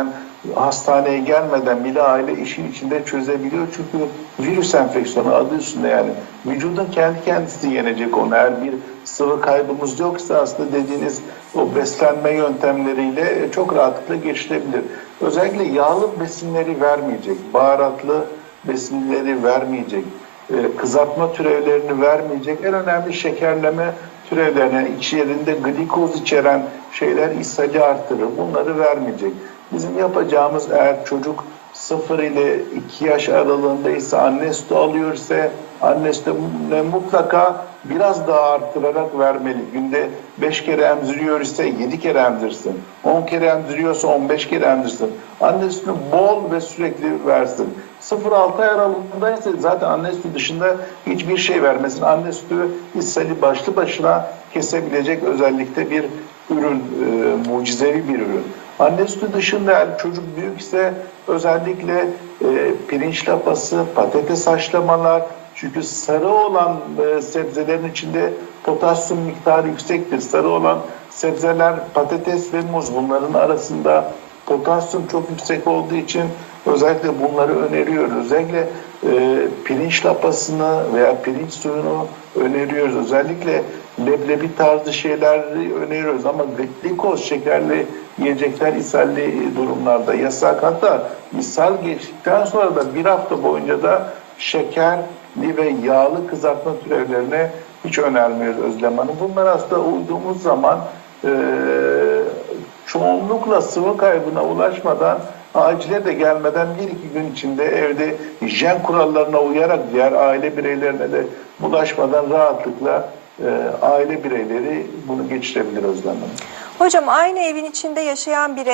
bazen hastaneye gelmeden bile aile işin içinde çözebiliyor. Çünkü virüs enfeksiyonu adı üstünde yani. Vücudun kendi kendisi yenecek onu. Eğer bir sıvı kaybımız yoksa aslında dediğiniz o beslenme yöntemleriyle çok rahatlıkla geçilebilir. Özellikle yağlı besinleri vermeyecek, baharatlı besinleri vermeyecek, e, kızartma türevlerini vermeyecek. En önemli şekerleme türevlerine içerinde glikoz içeren şeyler ishali artırır. Bunları vermeyecek. Bizim yapacağımız eğer çocuk 0 ile 2 yaş aralığındaysa anne sütü alıyorsa anne sütü mutlaka biraz daha arttırarak vermeli. Günde 5 kere emziriyor ise 7 kere emzirsin. 10 kere emziriyorsa 15 kere emzirsin. Anne sütünü bol ve sürekli versin. 0-6 ay aralığındaysa zaten anne sütü dışında hiçbir şey vermesin. Anne sütü ishali başlı başına kesebilecek özellikle bir ürün, e, mucizevi bir ürün. Anne sütü dışında eğer çocuk büyükse özellikle e, pirinç lapası, patates haşlamalar, çünkü sarı olan e, sebzelerin içinde potasyum miktarı yüksektir. Sarı olan sebzeler patates ve muz bunların arasında potasyum çok yüksek olduğu için özellikle bunları öneriyoruz. Özellikle e, pirinç lapasını veya pirinç suyunu öneriyoruz. Özellikle leblebi tarzı şeyleri öneriyoruz ama glikoz şekerli yiyecekler ishalli durumlarda yasak. Hatta ishal geçtikten sonra da bir hafta boyunca da şekerli ve yağlı kızartma türevlerine hiç önermiyoruz Özlem Hanım. Bunlar aslında uyduğumuz zaman e, çoğunlukla sıvı kaybına ulaşmadan acile de gelmeden bir iki gün içinde evde hijyen kurallarına uyarak diğer aile bireylerine de bulaşmadan rahatlıkla e, aile bireyleri bunu geçirebilir Özlem Hanım. Hocam aynı evin içinde yaşayan birey